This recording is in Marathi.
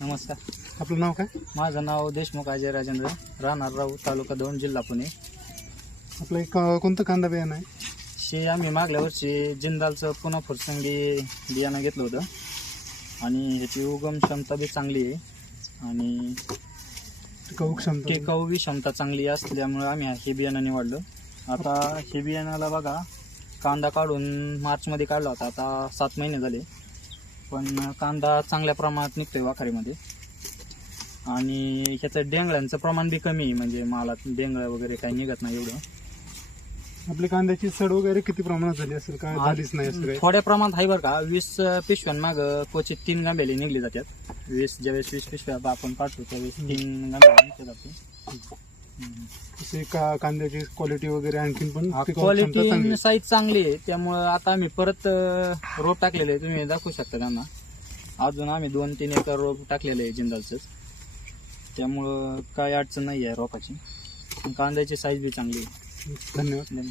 नमस्कार. आपलं नाव काय? माझं नाव देशमुख अजय राजेंद्र, राहणार राऊ, तालुका दौंड, जिल्हा पुणे. आपलं एक कोणतं कांदा बियाणं आहे? आम्ही मागल्या वर्षी जिंदालचं पुन्हा फुरसंगी बियाणं घेतलं होतं आणि ह्याची उगम क्षमता बी चांगली आहे आणि टिकाऊ बी क्षमता चांगली असल्यामुळे आम्ही हे बियाणं निवडलं. आता हे बियाणाला बघा, कांदा काढून मार्चमध्ये काढला होता, आता 7 महिने झाले, पण कांदा चांगल्या प्रमाणात निघतोय वाखारीमध्ये आणि ह्याचं डेंगळ्यांचं प्रमाण बी कमी आहे, म्हणजे मालात डेंगळ वगैरे काही निघत नाही एवढं. आपल्या कांद्याची सड वगैरे किती प्रमाणात झाली असेल? काय झालीच नाही असं काही? थोड्या प्रमाणात आहे बरं का. 20 पिशव्यांमाग क्वचित 3 गांबेले निघली जातात. ज्यावेळेस 20 पिशव्या आपण काढतो त्यावेळेस 3 गांबेले निघले जाते. तसे कांद्याची क्वालिटी वगैरे आणखीन पण क्वालिटी साईज चांगली आहे, त्यामुळं आता आम्ही परत रोप टाकलेले आहे. तुम्ही दाखवू शकता त्यांना. अजून आम्ही 2-3 एकर रोप टाकलेलं आहे जिंदालचंच, त्यामुळं काय अडचण नाही आहे रोपाची. कांद्याची साईज बी चांगली आहे. धन्यवाद.